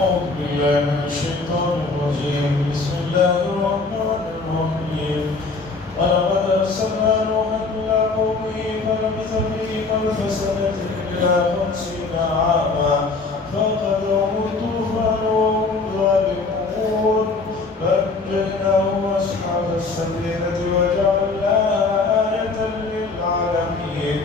أعوذ بالله من الشيطان الرجيم بسم الله الرحمن الرحيم ولقد أرسلنا نوحا إلى قومه فلبث فيهم ألف سنة إلا 50 عاما فأخذهم الطوفان وهم ظالمون فأنجيناه وأصحاب السفينة وجعلناها آية للعالمين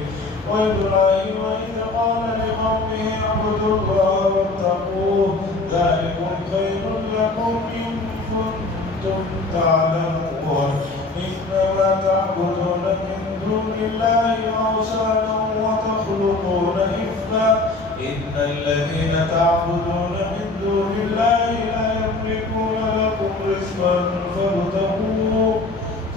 وإبراهيم إذ قال لقومه اعبدوا الله واتقوه ذلكم خير لكم إن كنتم تعلمون إنما تعبدون من دون الله أوثانا وتخلقون إفكا إن الذين تعبدون من دون الله لا يملكون لكم رزقا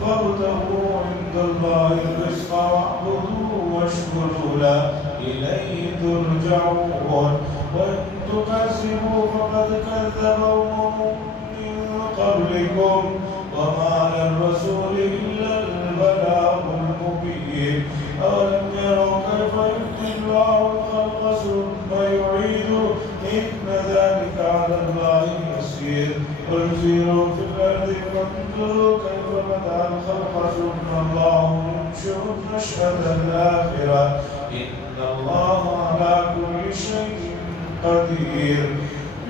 فابتغوا عند الله الرزق واعبدوه واشكروا له إليه ترجعون وإن تكذبوا فقد كذب أمم من قبلكم وما على الرسول إلا البلاغ المبين أولم يروا كيف يبدي الله الخلق ثم يعيده إن ذلك على الله يسير قل سيروا في الأرض فانظروا كيف بدأ الخلق ثم الله ينشئ النشأة الآخرة إن الله على كل شيء قدير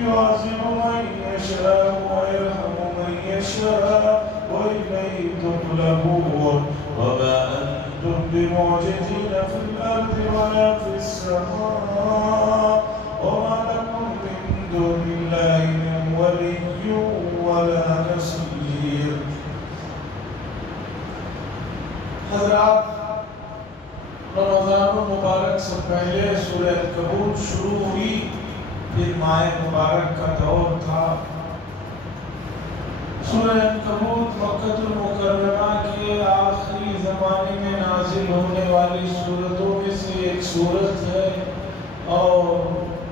يعذب من يشاء ويرحم من يشاء وإليه تقلبون وما أنتم بمعجزين في الأرض ولا في السماء وما لكم من دون الله من ولي ولا نصير. حضرات، رمضان المبارک سے پہلے سورہ عنکبوت شروع ہوئی، پھر ماہ مبارک کا دور تھا۔ سورہ عنکبوت مکہ المکرمہ کے آخری زمانے میں نازل ہونے والی سورتوں میں سے ایک سورت ہے، اور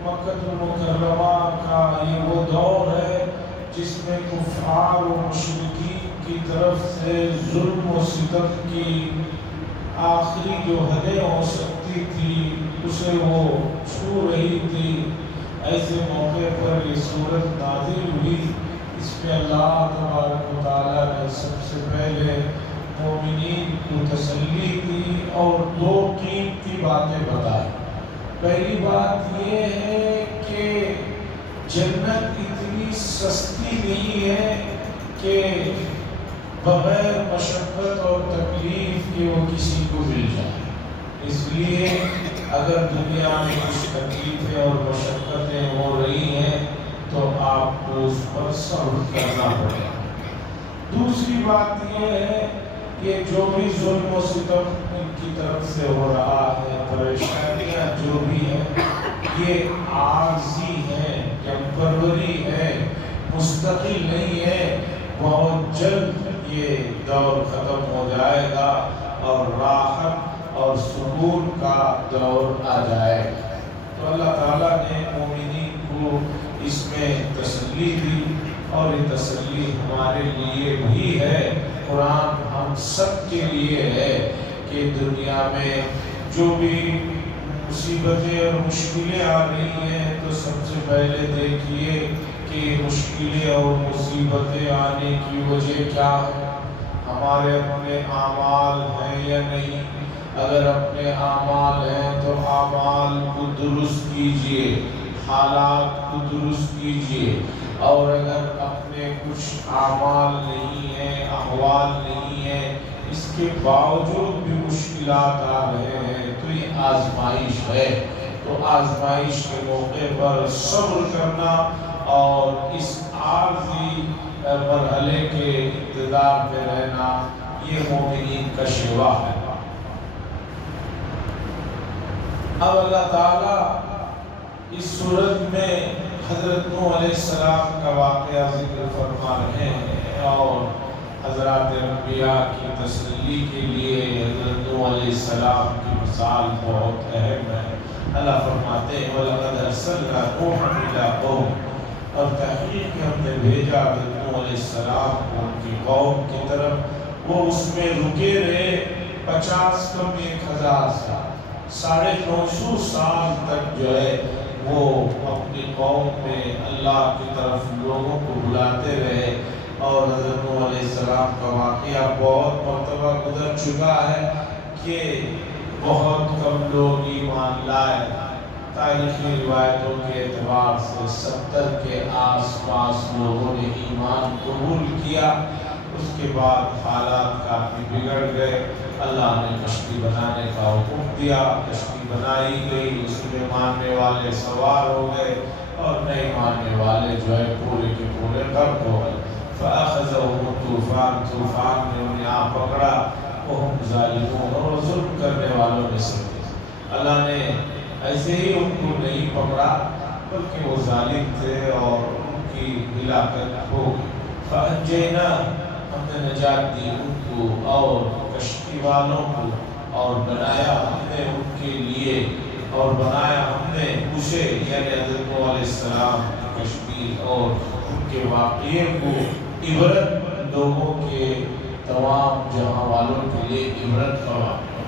مکہ المکرمہ کا یہ وہ دور ہے جس میں کفار و مشرکین کی طرف سے ظلم و ستم کی آخری جو حدیں ہو سکتی تھی اسے وہ چھو رہی تھی۔ ایسے موقع پر یہ سورت نازل ہوئی۔ اس میں اللہ تبارک و تعالیٰ نے سب سے پہلے مومنین کو تسلی دی اور دو قیمتی باتیں بتائی۔ پہلی بات یہ ہے کہ جنت اتنی سستی نہیں ہے کہ بغیر مشقت اور تکلیف کے وہ کسی کو مل جائے، اس لیے اگر دنیا میں کچھ تکلیفیں اور مشقتیں ہو رہی ہیں تو آپ کو اس پر صبر کرنا پڑے گا۔ دوسری بات یہ ہے کہ جو بھی ظلم و ستم ان کی طرف سے ہو رہا ہے، پریشانیاں جو بھی ہیں، یہ عارضی ہیں، ٹیمپرری ہے، مستقل نہیں ہے۔ بہت جلد یہ دور ختم ہو جائے گا اور راحت اور سکون کا دور آ جائے گا۔ تو اللہ تعالیٰ نے مومنین کو اس میں تسلی دی، اور یہ تسلی ہمارے لیے بھی ہے۔ قرآن ہم سب کے لیے ہے کہ دنیا میں جو بھی مصیبتیں اور مشکلیں آ رہی ہیں تو سب سے پہلے دیکھیے کہ مشکلیں اور مصیبتیں آنے کی وجہ کیا ہے، ہمارے اپنے اعمال ہیں یا نہیں۔ اگر اپنے اعمال ہیں تو اعمال کو درست کیجئے، حالات کو درست کیجئے، اور اگر اپنے کچھ اعمال نہیں ہیں، احوال نہیں ہیں، اس کے باوجود بھی مشکلات آ رہے ہیں تو یہ آزمائش ہے۔ تو آزمائش کے موقع پر صبر کرنا اور اس عارضی مرحلے کے انتظار میں رہنا، یہ مومنین کا شیوا ہے۔ اب اللہ تعالیٰ اس صورت میں حضرت نوح علیہ السلام کا واقعہ ذکر فرما رہے ہیں، اور حضرات انبیاء کی تسلی کے لیے حضرت نوح علیہ السلام کی مثال بہت اہم ہے۔ اللہ فرماتے ہیں وَلَقَدْ أَرْسَلْنَا نُوحًا إِلَىٰ قَوْمِهِ، اور تحقیق ہم نے بھیجا حضرت نوح علیہ السلام کو ان کی قوم کی طرف۔ وہ اس میں رکے رہے 50 کم 1000 سال، 950 سال تک جو ہے وہ اپنی قوم میں اللہ کی طرف لوگوں کو بلاتے رہے، اور حضرت نوح علیہ السلام کا واقعہ بہت مرتبہ گزر چکا ہے کہ بہت کم لوگ ایمان لائے۔ تاریخی روایتوں کے اعتبار سے 70 کے آس پاس لوگوں نے ایمان قبول کیا۔ اس کے بعد حالات کافی بگڑ گئے، اللہ نے کشتی بنانے کا حکم دیا، کشتی بنائی گئی، اس میں ماننے والے سوار ہو گئے اور نہیں ماننے والے جو ہے پورے کے پورے غرق ہو گئے۔ فَأَخَذَهُمُ الطُّوفَانُ، طوفان نے انہیں آ پکڑا، وَهُمْ ظَالِمُونَ، اور ظلم کرنے والوں میں سے تھے۔ اللہ نے ایسے ہی ان کو نہیں پکڑا بلکہ وہ ظالم تھے اور ان کی ہلاکت ہو گئی۔ فَأَنْجَيْنَاهُ، ہم نے نجات دی ان کو اور کشتی والوں کو، اور بنایا ہم نے ان کے لیے، اور بنایا ہم نے اسے یعنی حضرت نوح علیہ السلام کی کشتی اور ان کے واقعے کو عبرت، لوگوں کے تمام جہاں والوں کے لیے عبرت کا واقعہ۔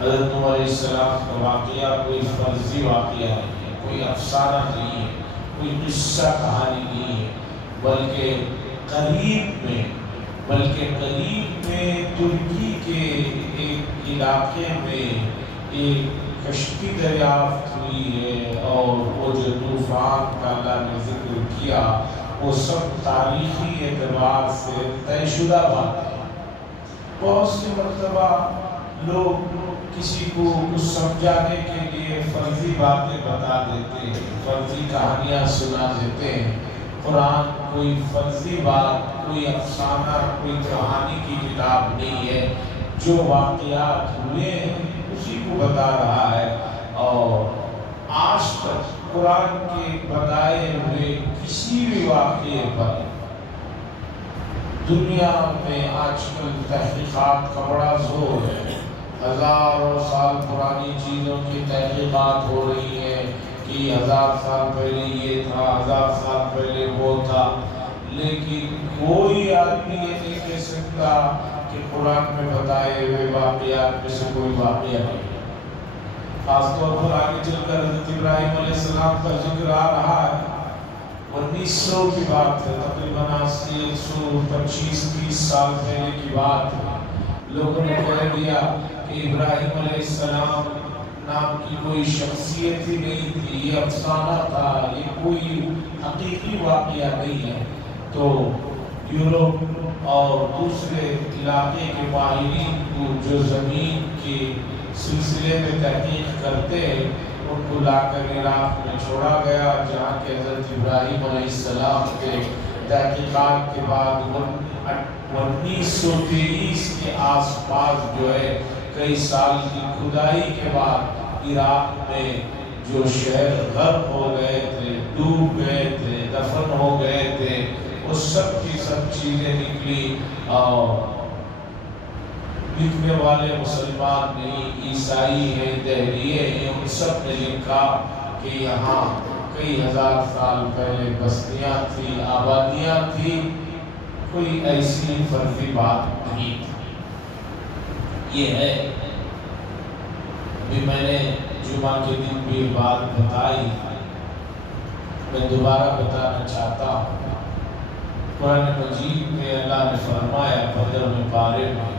حضرت نوح علیہ السلام کا واقعہ کوئی فرضی واقعہ نہیں ہے، کوئی افسانہ نہیں ہے، کوئی قصہ کہانی نہیں ہے، بلکہ قریب میں ترکی کے ایک علاقے میں ایک کشتی دریافت ہوئی ہے، اور وہ جو طوفان کا اللہ نے ذکر کیا وہ سب تاریخی اعتبار سے طے شدہ بات ہے۔ بہت سی مرتبہ لوگ کسی کو کچھ سمجھانے کے لیے فرضی باتیں بتا دیتے ہیں، فرضی کہانیاں سنا دیتے ہیں۔ قرآن کوئی فرضی بات، کوئی افسانہ، کوئی کہانی کی کتاب نہیں ہے، جو واقعات ہوئے ہیں اسی کو بتا رہا ہے، اور آج تک قرآن کے بتائے ہوئے کسی بھی واقعے پر دنیا میں آج کل تحقیقات کا بڑا زور ہے۔ ہزاروں سال پرانی چیزوں کی تحقیقات ہو رہی ہیں کہ 1000 سال پہلے یہ تھا، 1000 سال پہلے وہ تھا، لیکن کوئی آدمی یہ نہیں کہہ سکتا کہ قرآن میں بتائے ہوئے واقعات میں سے کوئی واقعہ نہیں۔ خاص طور پر آگے چل کر حضرت ابراہیم علیہ السلام کا ذکر آ رہا ہے۔ 1900 کی بات ہے، تقریباً 125-30 سال پہلے کی بات ہے۔ لوگوں نے کہہ دیا کہ ابراہیم علیہ السلام نام کی کوئی شخصیت ہی نہیں تھی، یہ افسانہ تھا، یہ کوئی حقیقی واقعہ نہیں ہے۔ تو یورپ اور دوسرے علاقے کے ماہرین کو جو زمین کے سلسلے میں تحقیق کرتے ہیں ان کو لا کر عراق میں چھوڑا گیا، جہاں کہ حضرت ابراہیم علیہ السلام کے تحقیقات کے بعد 1923 کے آس پاس جو ہے کئی سال کی کھدائی کے بعد عراق میں جو شہر غرق ہو گئے تھے، ڈوب گئے تھے، دفن ہو گئے تھے، اس سب کی سب چیزیں نکلی، اور لکھنے والے مسلمان نہیں، عیسائی ہیں، دہریے ہیں، ان سب نے لکھا کہ یہاں کئی ہزار سال پہلے بستیاں تھی، آبادیاں تھی، کوئی ایسی فرضی بات نہیں تھی۔ یہ ہے بھی میں نے جمعہ کے دن بھی بات بتائی، میں دوبارہ بتانا چاہتا ہوں۔ قرآن مجید میں اللہ نے فرمایا 15ویں پارے میں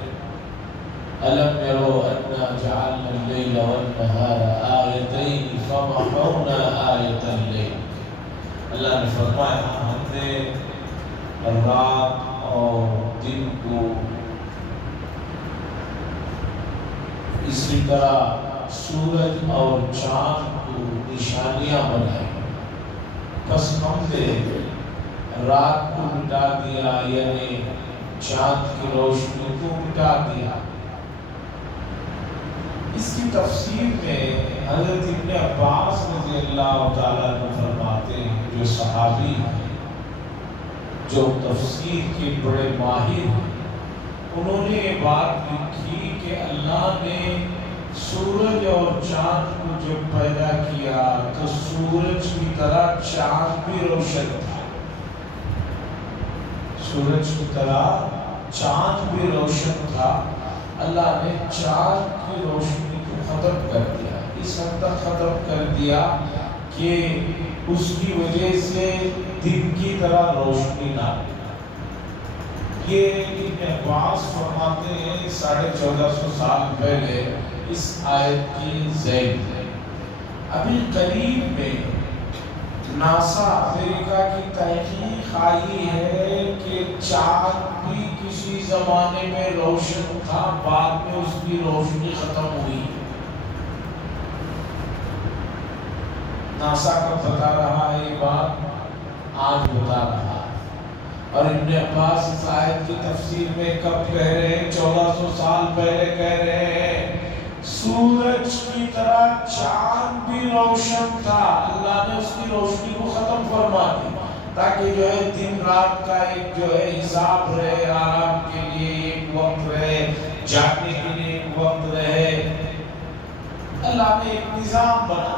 أَلَمْ يَرَوْا أَنَّا جَعَلْنَا اللَّيْلَ وَالنَّهَارَ آيَتَيْنِ فَمَحَوْنَا آيَةَ اللَّيْلِ۔ اللہ نے فرمایا ہم نے رات اور دن کو اسی طرح سورج اور چاند کو نشانیاں بنائی، بس ہم نے رات کو مٹا دیا، یعنی چاند کی روشنی کو مٹا دیا۔ اس کی تفسیر میں حضرت ابن عباس رضی اللہ تعالیٰ عنہ فرماتے ہیں، جو صحابی ہیں، جو تفسیر کے بڑے ماہر ہیں، انہوں نے یہ بات لکھی کہ اللہ نے سورج اور چاند کو جب پیدا کیا تو سورج کی طرح چاند بھی روشن تھا، سورج کی طرح چاند بھی روشن تھا۔ اللہ نے چاند کی روشنی کو ختم کر دیا، اس حد تک ختم کر دیا کہ اس کی وجہ سے دن کی طرح روشنی نہ ہو۔ یہ ابن عباس فرماتے ہیں 1450 سال پہلے اس آیت کی ذیل ہے۔ ابھی قریب میں ناسا امریکہ کی تحقیق آئی ہے کہ چاند بھی کسی زمانے میں روشن تھا، بعد میں اس کی روشنی ختم ہوئی۔ ناسا کا بتا رہا ہے یہ بات، آج بتا رہا ہے۔ اور ابن عباس اس آیت کی تفسیر میں کب کہہ رہے ہیں؟ 1400 سال پہلے کہہ رہے ہیں سورج کی طرح چاند بھی روشن تھا، اللہ نے اس کی روشنی کو ختم فرما دی تاکہ جو ہے دن رات کا ایک جو ہے حساب رہے، آرام کے لیے ایک وقت رہے، جاگنے کے لیے ایک وقت رہے۔ اللہ نے ایک نظام بنا۔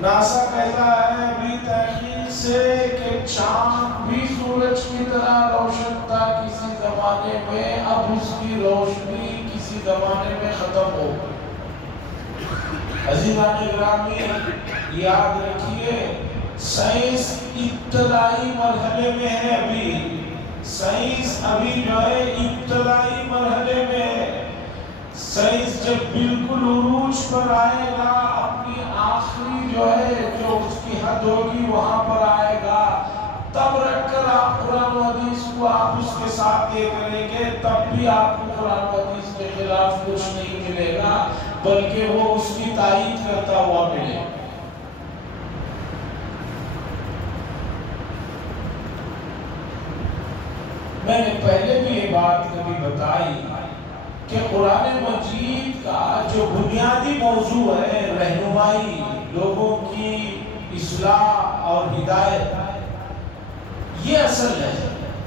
ناسا کہتا ہے ابھی تحقیق سے کہ چاند بھی سورج کی طرح روشن تھا کسی زمانے میں، اب اس کی روشنی کسی زمانے میں ختم ہو گئی۔ عزیزان گرامی یاد رکھیے، سائنس ابتدائی مرحلے میں ہے، سائنس ابھی جو ہے ابتدائی مرحلے میں ہے۔ سائنس جب بالکل عروج پر آئے گا، اپنی آخری جو ہے جو اس کی حد ہوگی وہاں پر آئے گا، تب رکھ کر آپ قرآن و حدیث کو آپ اس کے ساتھ یہ کریں گے، تب بھی آپ کو قرآن و حدیث کے خلاف کچھ نہیں ملے گا، بلکہ وہ اس کی تائید کرتا ہوا ملے گا۔ میں نے پہلے بھی یہ بات کبھی بتائی کہ قرآن مجید کا جو بنیادی موضوع ہے رہنمائی، لوگوں کی اصلاح اور ہدایت، یہ اصل ہے۔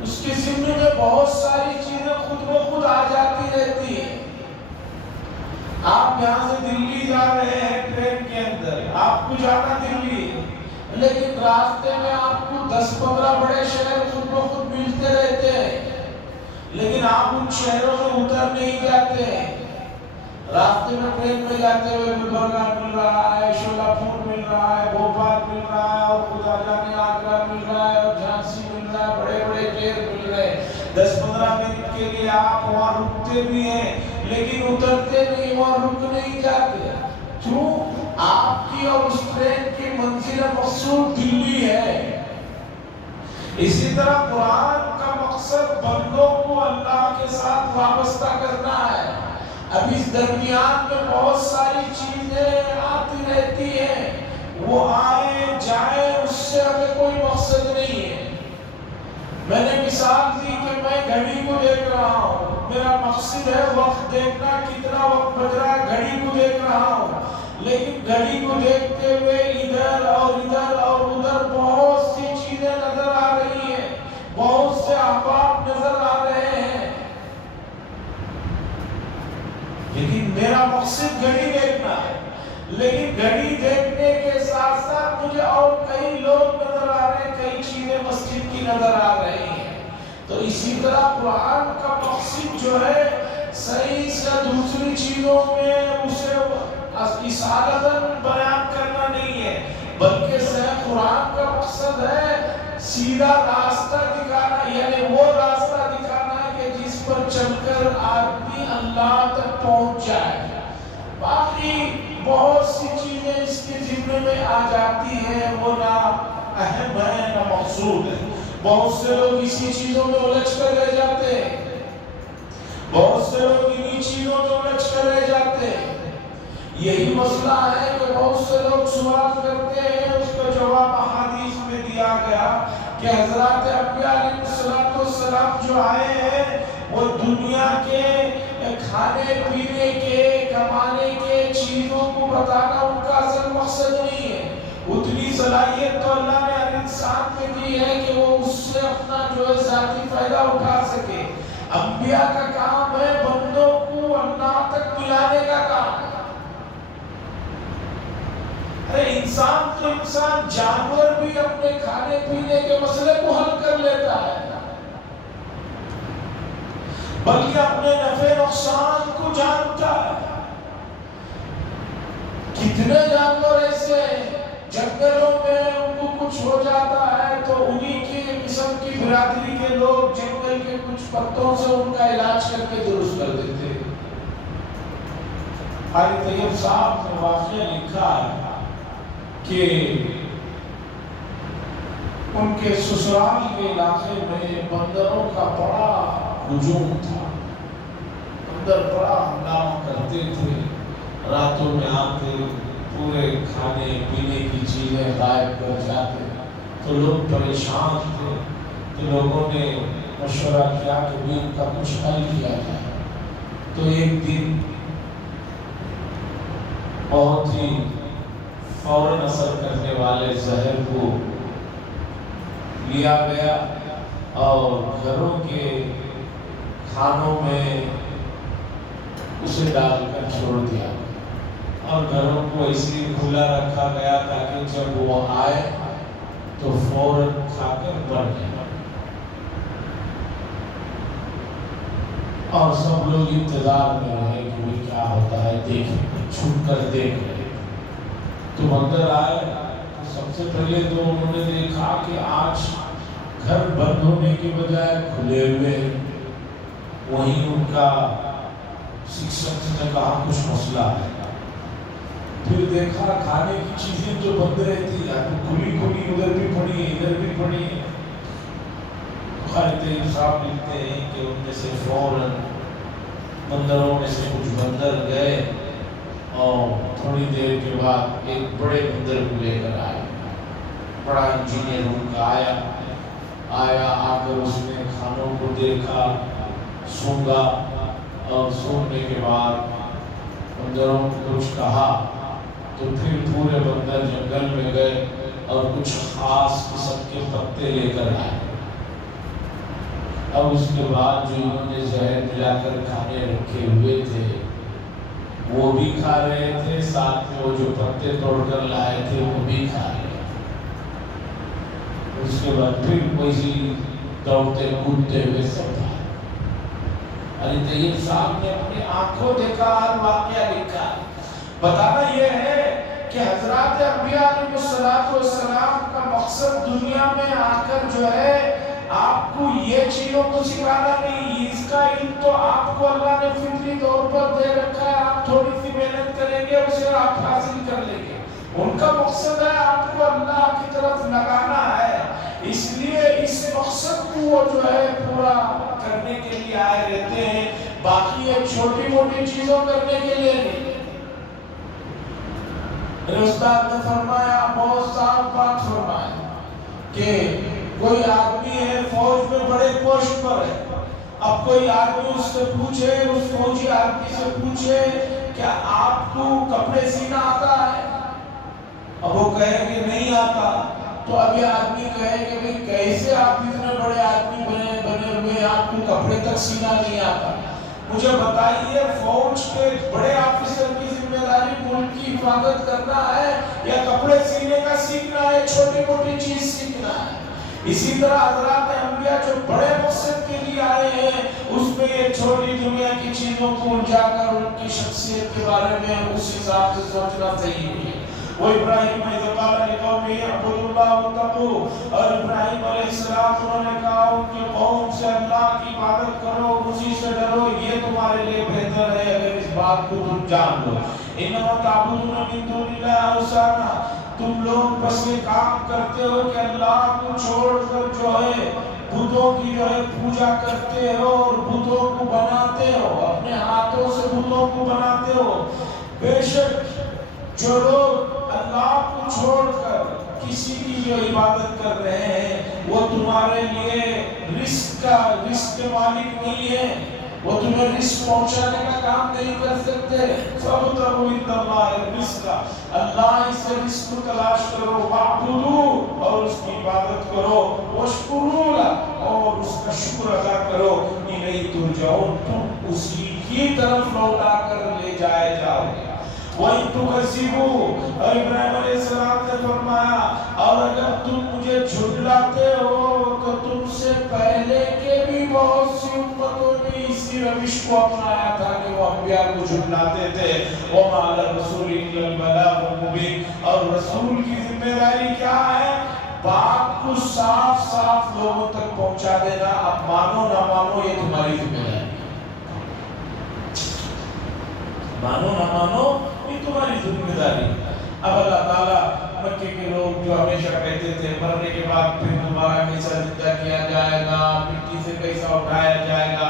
اس کے ذمے میں بہت ساری چیزیں خود بخود آ جاتی رہتی ہیں۔ آپ یہاں سے دلی جا رہے ہیں ٹرین کے اندر، آپ کو جانا دلی ہے، لیکن راستے میں آپ کو 10-15 بڑے شہر خود بخود ملتے رہتے ہیں، لیکن آپ ان شہروں میں اتر نہیں جاتے۔ راستے میں ٹرین میں جاتے ہوئے گلبرگہ مل رہا ہے، شولاپور مل رہا ہے، بھوپال مل رہا ہے، اور خدا جانے آگرہ مل رہا ہے، اور جھانسی مل رہا ہے، بڑے بڑے شہر مل رہے ہیں۔ 10-15 منٹ کے لیے آپ وہاں رکتے بھی ہیں، لیکن اترتے نہیں، وہاں رک نہیں جاتے۔ کیوں؟ آپ کی اور اس ٹرین کی منزل مقصود دلی ہے۔ اسی طرح قرآن کا مقصد بندوں کو اللہ کے ساتھ وابستہ کرنا ہے۔ اب اس درمیان میں بہت ساری چیزیں آتی رہتی ہیں، وہ آئیں جائیں، اس سے ہمیں کوئی مقصد نہیں ہے۔ میں نے مثال دی کہ میں گھڑی کو دیکھ رہا ہوں، میرا مقصد ہے وقت دیکھنا، کتنا وقت بج رہا ہے، گھڑی کو دیکھ رہا ہوں، لیکن گھڑی کو دیکھتے ہوئے ادھر اور ادھر بہت سی چیزیں نظر آ رہی ہیں، بہت سے احباب نظر آ رہے ہیں، لیکن میرا مقصد گھڑی دیکھنا ہے۔ لیکن گھڑی دیکھنے کے ساتھ ساتھ مجھے اور کئی لوگ نظر آ رہے ہیں، کئی چیزیں مسجد کی نظر آ رہی ہیں۔ تو اسی طرح قرآن کا مقصد جو ہے سائنس یا دوسری چیزوں میں اسے اصالتاً بیان کرنا نہیں ہے، بلکہ قرآن کا مقصد ہے سیدھا راستہ دکھانا، یعنی وہ راستہ دکھانا کہ جس پر چل کر آدمی اللہ تک پہنچ جائے۔ باقی بہت سی چیزیں اس کے ذمے میں آ جاتی ہیں، وہ نہ اہم ہے نہ مقصود ہے۔ بہت سے لوگ اسی چیزوں میں الجھ کر رہ جاتے ہیں، بہت سے لوگ انہی چیزوں میں الجھ کر رہ جاتے ہیں۔ یہی مسئلہ ہے کہ بہت سے لوگ سوال کرتے ہیں، اس کا جواب احادیث میں دیا گیا کہ حضرات انبیاء علیہ السلام جو آئے ہیں وہ دنیا کے کھانے پینے کے، کمانے کے چیزوں کو بتانا ان کا اصل مقصد نہیں ہے۔ اتنی صلاحیت تو اللہ نے ہر انسان میں دی ہے کہ وہ اس سے اپنا جو ہے ذاتی فائدہ اٹھا سکے۔ انبیاء کا کام ہے بندوں کو اللہ تک ملانے کا کام۔ انسان تو انسان، جانور بھی اپنے کھانے پینے کے مسئلے کو حل کر لیتا ہے، بلکہ اپنے نفع نقصان کو جانتا ہے۔ کتنے جانور ایسے ہیں جنگلوں میں ان کو کچھ ہو جاتا ہے تو انہی کی قسم کی برادری کے لوگ جنگل کے کچھ پتوں سے ان کا علاج کر کے درست کر دیتے. قاری طیب صاحب نے واقعہ لکھا ہے کہ ان کے سسرال کے علاقے میں بندروں کا بڑا ہجوم تھا. بندر بڑا ہنگامہ کرتے تھے، راتوں میں آتے پورے کھانے پینے کی چیزیں غائب کر جاتے. تو لوگ پریشان تھے، تو لوگوں نے مشورہ کیا کہ بھی ان کا کچھ حل کیا جائے. تو ایک دن بہت ہی فوراً اثر کرنے والے زہر کو لیا گیا اور گھروں کے کھانوں میں اسے ڈال کر چھوڑ دیا اور گھروں کو اس لیے کھلا رکھا گیا تاکہ جب وہ آئے تو فوراً کھا کر مر جائے. اور سب لوگ انتظار میں رہے کہ وہ کیا ہوتا ہے، دیکھیں چھپ کر دیکھ رہے. تو بندر آئے، سب سے پہلے تو انہوں نے دیکھا کہ آج گھر بند ہونے کی بجائے کھلے ہوئے. وہیں ان کا شخص نے کہا کچھ مسئلہ ہے. پھر دیکھا کھانے کی چیزیں جو بند رہتی یا تو کھلی کھلی ادھر بھی پڑی ادھر بھی پڑی. قاری طیب صاحب لکھتے ہیں کہ ان میں سے فوراً بندروں میں سے کچھ بندر گئے اور تھوڑی دیر کے بعد ایک بڑے بندر کو لے کر آئے. بڑا انجینئر ان کا آیا آ کر اس نے کھانوں کو دیکھا، سونگا اور سونگنے کے بعد بندروں کو کچھ کہا. تو پھر پورے بندر جنگل میں گئے اور کچھ خاص قسم کے پتے لے کر آئے. اب اس کے بعد جو انہوں نے زہر ملا کر کھانے رکھے ہوئے تھے وہ بھی کھا رہے تھے، ساتھ میں وہ جو پتے توڑ کر لائے تھے وہ بھی کھا رہے. اس کے بعد پھر وہی دوڑتے کودتے ہوئے سب تھا. قاری طیب صاحب نے اپنی آنکھوں دیکھا اور واقعہ لکھا. بتانا یہ ہے کہ حضرات انبیاء علیہ السلام کا مقصد دنیا میں آ کر جو ہے آپ کو یہ چیزوں کو سکھانا نہیں. اس کا علم تو آپ کو اللہ نے فطری طور پر دے رکھا ہے. آپ تھوڑی سی محنت کریں گے اسے آپ حاصل کر لیں گے. ان کا مقصد ہے آپ کو اللہ کی طرف لگانا ہے. اس لیے اس مقصد کو وہ جو ہے پورا کرنے کے لیے آئے رہتے ہیں، باقی یہ چھوٹی موٹی چیزوں کرنے کے لیے نہیں. استاد نے فرمایا، بہت صاف بات فرمایا کہ کوئی آدمی ہے فوج میں بڑے پوسٹ پر ہے. اب کوئی آدمی اس سے پوچھے، اس فوجی آدمی سے پوچھے کیا آپ کو کپڑے سینا آتا ہے؟ اب وہ کہے کہ نہیں آتا. تو اب یہ آدمی کہے کہ بھئی کیسے آپ اتنے بڑے آدمی بنے ہوئے آپ کو کپڑے تک سینا نہیں آتا؟ مجھے بتائیے فوج کے بڑے آفیسر کی ذمہ داری ملک کی حفاظت کرنا ہے یا کپڑے سینے کا سیکھنا ہے، چھوٹی موٹی چیز سیکھنا ہے؟ اسی طرح حضرات انبیاء جو بڑے مقصد کے لیے آئے ہیں اس میں یہ چھوٹی دنیا کی چیزوں کو الجھا کر ان کی شخصیت کے بارے میں اس حساب سے سوچنا صحیح نہیں ہے. وہ ابراہیم اور ابراہیم علیہ السلام انہوں نے کہا ان کی قوم سے اللہ کی عبادت کرو، اسی سے ڈرو، یہ تمہارے لیے بہتر ہے اگر اس بات کو تم جان لو. انما تعبدون من دون اللہ اوثانا، تم لوگ بس یہ کام کرتے ہو کہ اللہ کو چھوڑ کر جو ہے بتوں کی جو ہے پوجا کرتے ہو اور بتوں کو بناتے ہو، اپنے ہاتھوں سے بتوں کو بناتے ہو. بے شک جو لوگ اللہ کو چھوڑ کر کسی کی جو عبادت کر رہے ہیں وہ تمہارے لیے رزق کے مالک نہیں ہے، وہ تمہیں رزق پہنچانے کا کام نہیں کر سکتے. فَابْتَغُوا عِندَ اللَّهِ الرِّزْقَ، اللہ سے رزق کو تلاش کرو. وَاعْبُدُوهُ، اور اس کی عبادت کرو. وَاشْكُرُوا لَهُ، اور اس کا شکر ادا کرو. إِلَيْهِ تُرْجَعُونَ، تم اسی کی طرف لوٹا کر لے جائے جاؤ گے. وَإِن تُكَذِّبُوا، اور ابراہیم علیہ السلام نے فرمایا اور اگر تم مجھے جھٹلاتے ہو تو تم سے پہلے کے بھی بہت سی امتوں نے اسی روش کو اپنایا تھا کہ وہ انبیاء کو جھٹلاتے تھے. وَمَا عَلَى الرَّسُولِ إِلَّا الْبَلَاغُ الْمُبِينُ، اور رسول کی ذمہ صاف صاف لوگوں تک پہنچا دینا. اب مانو نہ مانو یہ تمہاری ذمہ داری. مانو نہ مانو یہ تمہاری ذمہ داری. اب اللہ تعالیٰ مکے کے لوگ جو ہمیشہ کہتے تھے مرنے کے بعد پھر دوبارہ کیسا زندہ کیا جائے گا, مٹی سے کیسا اٹھایا جائے گا,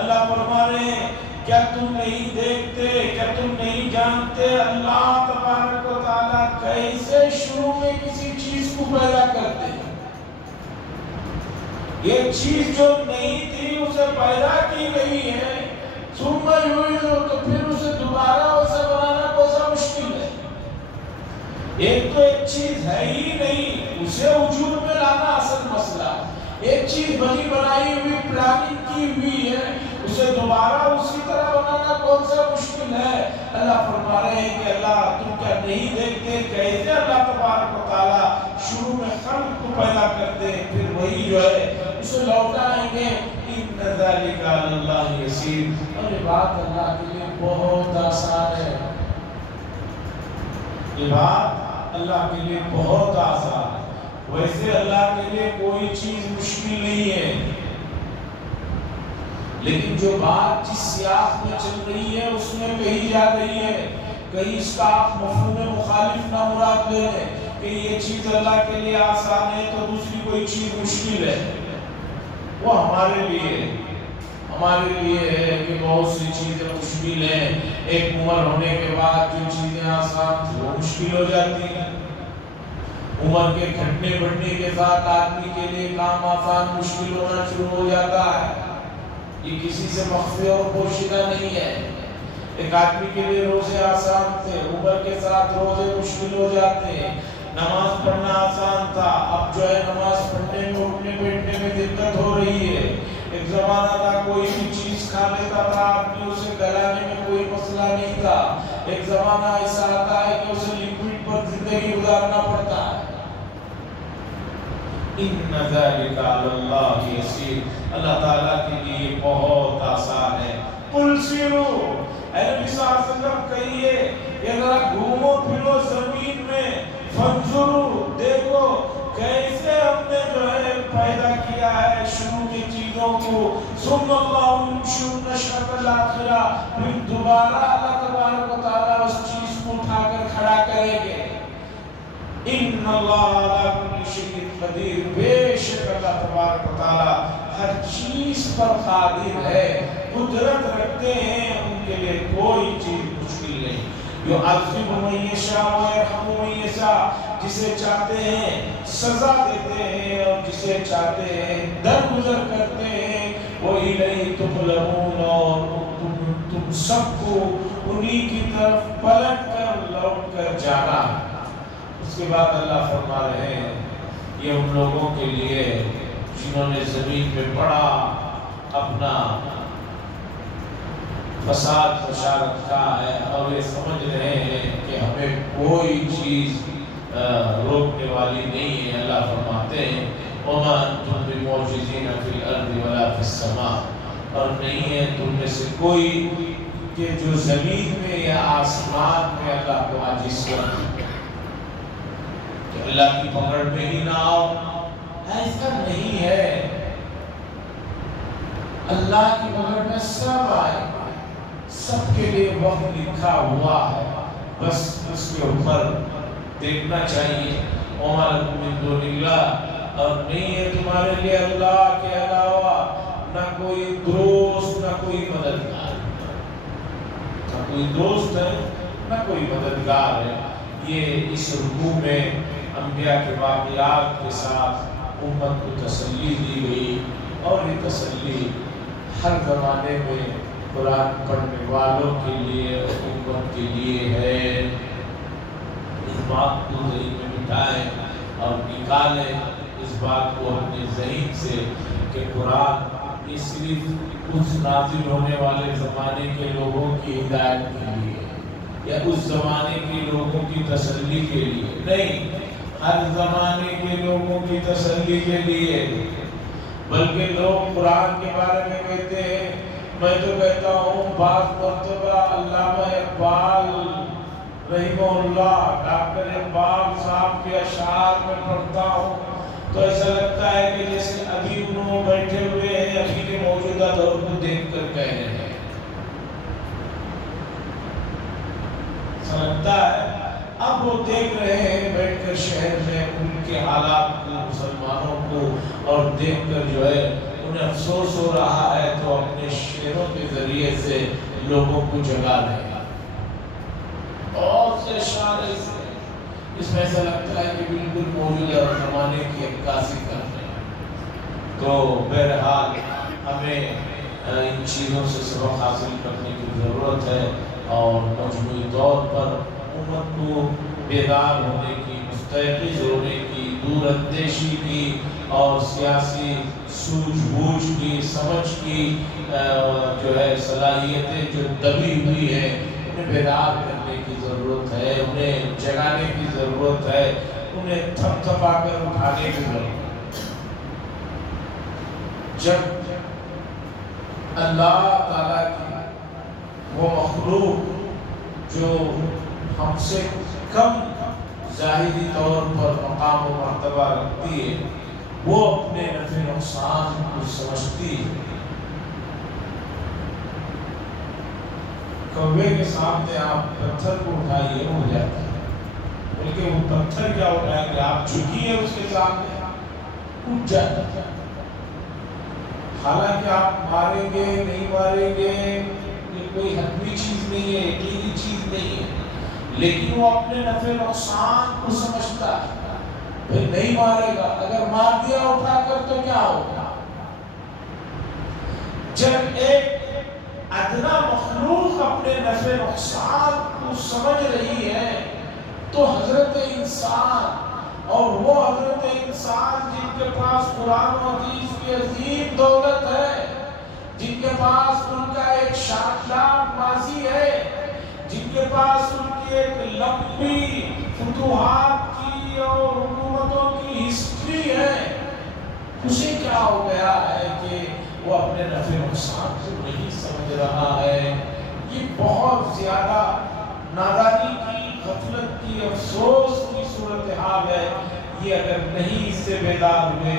اللہ فرما رہے ہیں کیا تم نہیں دیکھتے, کیا تم نہیں جانتے اللہ تبارک و تعالیٰ کیسے شروع میں کسی چیز کو پیدا کرتے ہیں. یہ چیز جو نہیں تھی اسے پیدا کی گئی ہے, ثم یعیدہ, تو پھر اسے دوبارہ اسے بنانا کوسا مشکل ہے. ایک تو ایک چیز ہے ہی نہیں, اسے وجود میں لانا اصل مسئلہ. ایک چیز بنی بنائی ہوئی پلاننگ کی ہوئی ہے, اسے دوبارہ اسی طرح بنانا کون سا مشکل ہے. اللہ فرما رہے ہیں کہ اللہ تم کیا نہیں دیکھتے کیسے اللہ تبارک و تعالیٰ شروع میں خلق کو پیدا کرتے ہیں, پھر وہی جو ہے اسے لوٹائیں گے. ان ذالک علی اللہ یسیر, اور یہ بات اللہ کے لیے بہت آسان ہے. یہ بات اللہ کے لیے بہت آسان ہے. ویسے اللہ کے لیے کوئی چیز مشکل نہیں ہے, لیکن جو بات جس سیاق میں چل رہی ہے اس میں کہی جا رہی ہے, کہیں اس کا آپ مفہوم مخالف نہ مراد لے لیں کہ یہ چیز اللہ کے لیے آسان ہے تو دوسری کوئی چیز مشکل ہے. وہ ہمارے لیے ہے کہ بہت سی چیزیں مشکل ہیں. ایک عمر ہونے کے بعد جو چیزیں آسان تھیں وہ مشکل ہو جاتی ہیں. عمر کے گھٹنے بڑھنے کے ساتھ آدمی کے لیے کام آسان مشکل ہونا شروع ہو جاتا ہے. یہ کسی سے مخفی اور پوشیدہ نہیں ہے. ایک آدمی کے لیے روزے آسان تھے, عمر کے ساتھ روزے مشکل ہو جاتے ہیں. نماز پڑھنا آسان تھا, اب جو ہے نماز پڑھنے میں اٹھنے بیٹھنے میں دقت ہو رہی ہے. ایک زمانہ تھا کوئی بھی چیز کھا لیتا تھا آدمی, اسے گلانے میں کوئی مسئلہ نہیں تھا. ایک زمانہ ایسا آتا ہے کہ اسے لیکوئڈ پر زندگی گزارنا پڑتا ہے. ان ذالک علی اللہ یسیر, اللہ تعالیٰ کے لیے بہت آسان ہے. قل سیروا, اے نبی صلی اللہ علیہ وسلم کہیے کہ ذرا گھومو پھرو زمین میں, فانظروا, دیکھو کیسے ہم نے جو ہے پیدا کیا ہے شروع کی چیزوں کو. ثم اللہ ینشئ النشأۃ الآخرہ, پھر دوبارہ اللہ تبارک و تعالیٰ اس چیز کو اٹھا کر کھڑا کریں گے. ان اللہ علی کل شیء قدیر, بے شک اللہ تبارک و تعالیٰ ہر چیز پر قادر ہے, قدرت رکھتے ہیں, ان کے لیے کوئی چیز مشکل نہیں. یعذب من یشاء ویرحم من یشاء, جسے چاہتے ہیں سزا دیتے ہیں اور جسے چاہتے ہیں درگزر کرتے ہیں. وَإِلَيْهِ تُقْلَبُونَ, اور تم سب کو انہی کی طرف پلٹ کر لوٹ کر جانا. اس کے بعد اللہ فرما رہے ہیں یہ ان لوگوں کے لیے جنہوں نے زمین پہ بڑا اپنا فساد مچا رکھا ہے اور یہ سمجھ رہے ہیں کہ ہمیں کوئی چیز روکنے والی نہیں ہے. اللہ فرماتے ہیں وَمَا أَنْتُمْ بِمُعْجِزِينَ فِي الْأَرْضِ وَلَا فِي السَّمَاءِ, اور نہیں ہے تم میں سے کوئی کہ جو زمین میں یا آسمان میں اللہ کو عاجز کر, کہ اللہ کی پکڑ میں ہی نہ آؤ. ایسا نہیں ہے, اللہ کی پکڑ میں سب آئے, سب کے لیے وقت لکھا ہوا ہے, بس اس کے اوپر دیکھنا چاہیے. وَمَا لَكُم مِّن دُونِ اللَّهِ, اور نہیں ہے تمہارے لیے اللہ کے علاوہ نہ کوئی دوست نہ کوئی مددگار, نہ کوئی دوست ہے نہ کوئی مددگار ہے. یہ اس رکوع میں انبیاء کے واقعات کے ساتھ امت کو تسلی دی گئی, اور یہ تسلی ہر زمانے میں قرآن پڑھنے والوں کے لیے امت کے لیے ہے. اس بات کو ذہن میں بٹھائیں اور نکالیں اس بات کو اپنے ذہن سے کہ قرآن یہ صرف اس نازل ہونے والے زمانے کے لوگوں کی ہدایت کے لیے یا اس زمانے کے لوگوں کی تسلی کے لیے نہیں, ہر زمانے کے لوگوں کی تسلی کے لیے. بلکہ لوگ قرآن کے بارے میں کہتے ہیں, میں تو کہتا ہوں بعض مرتبہ علامہ اقبال رحمہ اللہ, ڈاکٹر اقبال صاحب کے اشعار میں پڑھتا ہوں تو ایسا دیکھ کر کہہ رہے ہیں. سمجھتا ہے اب وہ دیکھ رہے ہیں بیٹھ کر شہر میں ان کے حالات کو، مسلمانوں کو، اور دیکھ کر جو ہے انہیں افسوس ہو رہا ہے، تو اپنے شعروں کے ذریعے سے لوگوں کو جگا رہے ہیں. بہت سے اشعار اس میں ایسا لگتا ہے کہ بالکل موجودہ زمانے کی عکاسی کر رہے ہیں. تو بہرحال ہمیں ان چیزوں سے سبق حاصل کرنے کی ضرورت ہے، اور مجموعی طور پر امت کو بیدار ہونے کی، مستيقظ ہونے کی، دور اندیشی کی، اور سیاسی سوجھ بوجھ کی، سمجھ کی جو ہے صلاحیتیں جو دبی ہوئی ہیں انہیں بیدار کرنے کی ضرورت ہے، انہیں جگانے کی ضرورت ہے، انہیں تھپ تھپا کر اٹھانے کی ضرورت ہے. جب اللہ تعالیٰ کی وہ مخلوق جو ہم سے کم ظاہری طور پر مقام و مرتبہ رکھتی ہے، وہ اپنے نفع نقصان کو سمجھتی ہے. کوے کے سامنے آپ پتھر کو اٹھائیے ہو جاتا ہے، بلکہ وہ پتھر کیا اٹھائیں گے، آپ جھکیے اس کے سامنے اٹھ جاتا ہے. حالانکہ آپ ماریں گے نہیں ماریں گے یہ کوئی حتمی چیز نہیں ہے، یقینی چیز نہیں ہے، لیکن وہ اپنے نفع نقصان کو سمجھتا ہے. پھر نہیں مارے گا، اگر مار دیا اٹھا کر تو کیا ہوگا؟ جب ایک ادنا مخلوق اپنے نفع نقصان کو سمجھ رہی ہے تو حضرت انسان، اور وہ حضرت انسان جن کے پاس قرآن و حدیث کی عظیم دولت ہے، جن کے پاس ان کا ایک شاندار ماضی ہے، جن کے پاس ان کی ایک لمبی فتوحات کی اور حکومتوں کی ہسٹری ہے، اسے کیا ہو گیا ہے کہ وہ اپنے نفع نقصان کو نہیں سمجھ رہا ہے؟ یہ بہت زیادہ نادانی کی، غفلت کی، افسوس کی صورتحال ہے. یہ اگر نہیں اس سے بیدار ہوئے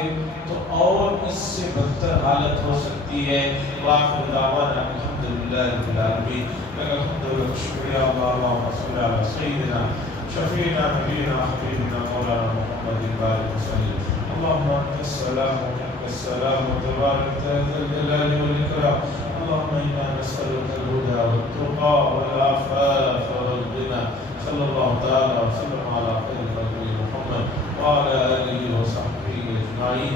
تو اور اس سے بدتر حالت ہو سکتی ہے. وآخر دعوانا الحمدللہ رب العالمین. لک الحمد والشکر اللہم صل علی سیدنا شفیعنا نبینا حبیبنا مولانا محمد بارک وسلم. اللهم انت السلام ومنك السلام وتبارك ذا الجلال والاكرام. اللهم انا نسالك الهدى والتقى والعفاف والغنى. صلى الله تعالى وسلم على خير خلقه محمد وعلى اله وصحبه اجمعين.